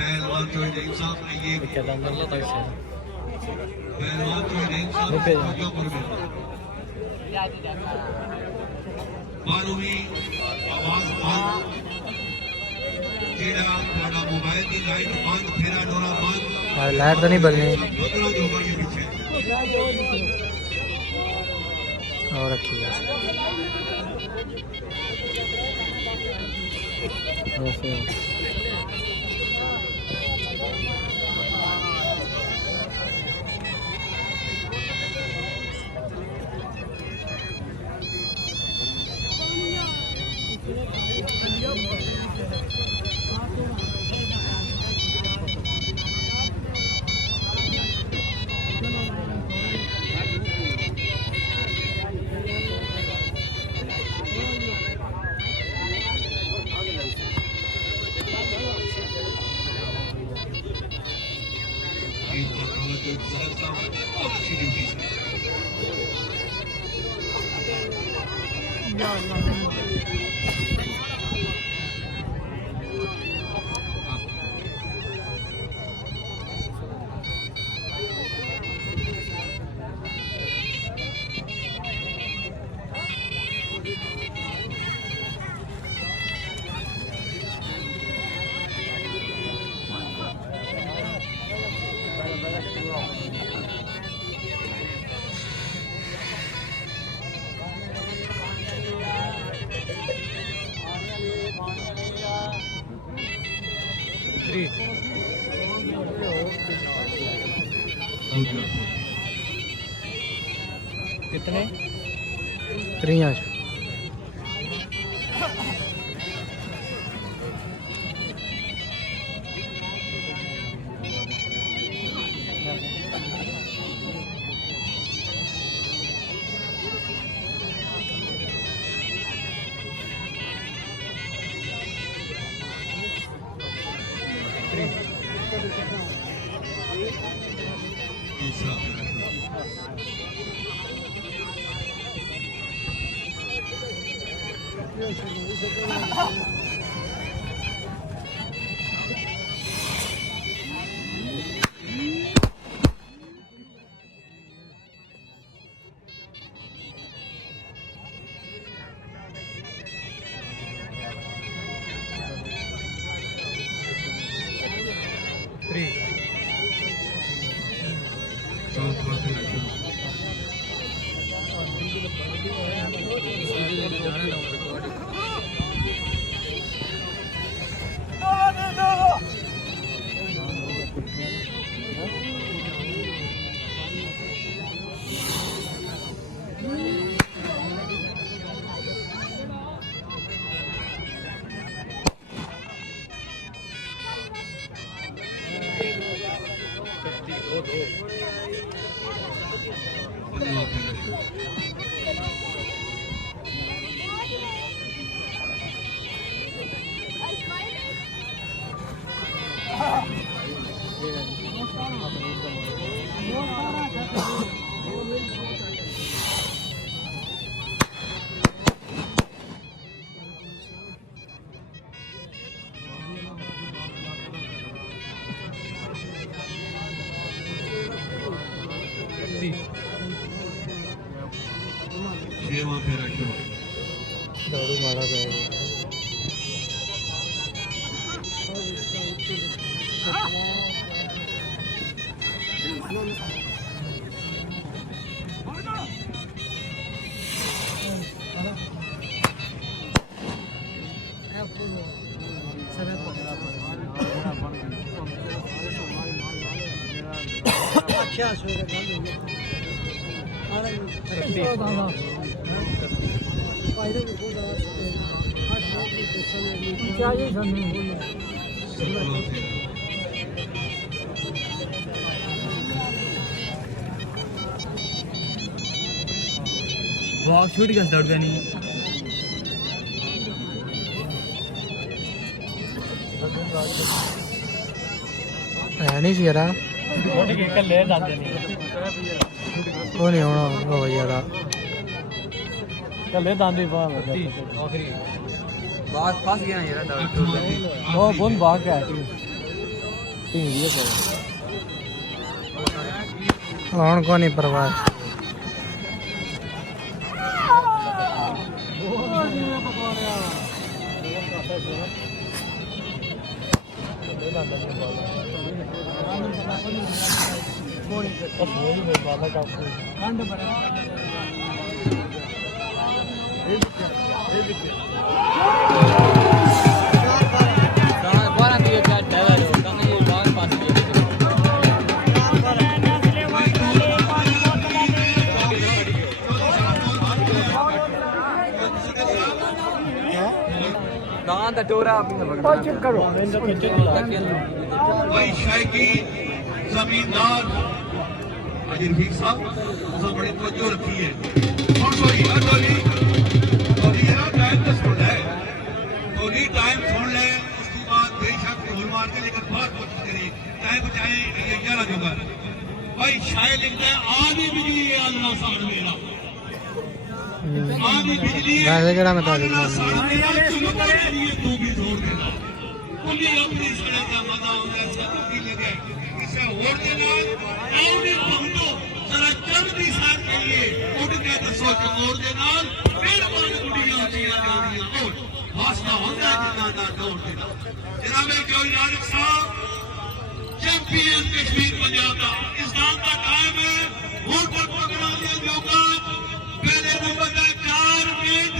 पहलवान जो जैन साहब आइए पहलवान जो जैन साहब क्यों कर में बारूवी आवाज बंद जेड़ा वाला मोबाइल की लाइट बंद फेरा डोरा बंद लाइट तो नहीं बदलनी और रखी कितने 3 दौड़ू मारा जाएगा शूट का दौड़ गया नहीं है नहीं सी यार ले जाते नहीं वो नहीं होना वो यार कल दांदी बाग फंस गया यार वो बहुत भाग गया ਹੁਣ ਕੋ ਨਹੀਂ ਪਰਵਾਹ भाई शायकी जमींदार अजीर भीख साहब उसने बड़ी तवज्जो रखी है और सॉरी टोली यार टाइम तो सुन ले टोली टाइम सुन ले उसके बाद बेशक ढोल मारते लेकिन बहुत कोशिश करिए टाइम बचाए ये 11 होगा भाई शायर लिखता है आधी बिजली है अल्लाह साड़ मेरा आधी बिजली है वैसे केड़ा मैं तारीफ अल्लाह साड़ मेरा तू भी जोड़ देना कुली अपनी सड़क का मजा होना सब की लगे इसे और देना और भी पहुंचो जरा चंद भी साथ के लिए उठ के दसो और देना फिर मान गुड़ियां चीरा जानियां और वास्ता होता है जिन्ना दा दौड़ देना जनाब जोई नानक साहब चैंपियन कश्मीर पंजाब का इस्लाम का टाइम है वोट पर पकड़ा दिया जोगा पहले नंबर का 4 मिनट